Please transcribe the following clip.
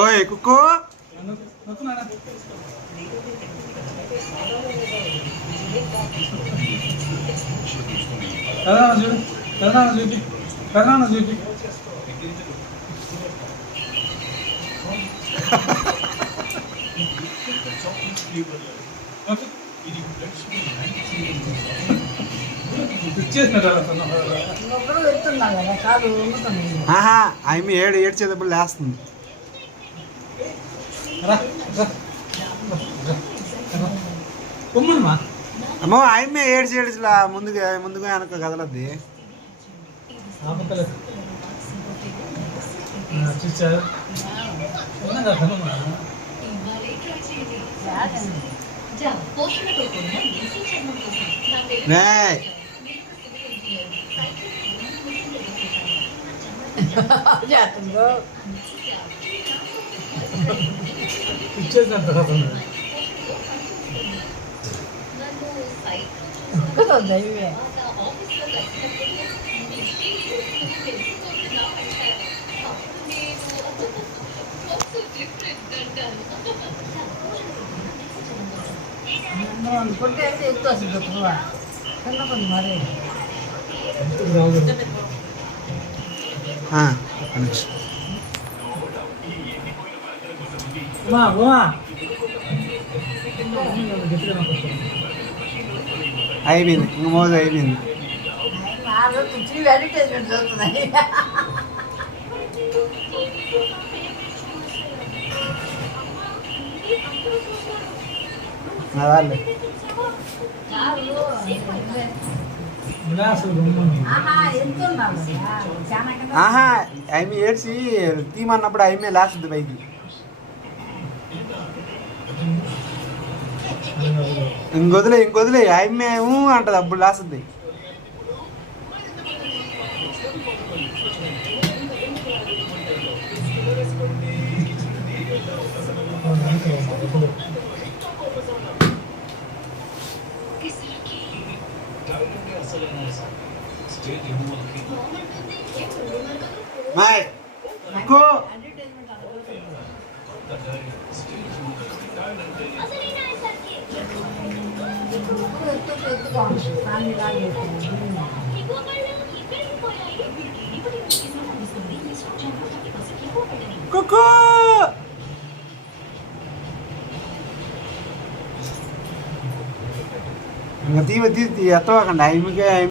ఓయ్ కుక్కో చూపి ఆమె ఏడ్చేటప్పుడు లేస్తుంది. అమ్మో ఆమె ఏడ్చేలా ముందుగా వెనక కదలద్ది. చూచారు ఇచ్చేసినంత అయిపోయింది, ఇంక మోజు అయిపోయింది. ఆహా ఆమె ఏడ్చి తీమన్నప్పుడు ఆమె లాస్తుంది పైకి. ఇంకొదిలే ఆమె అంటది, అప్పుడు లాస్తుంది. ఇంకా తీవ ఎత్తవాకండి ఆమెకే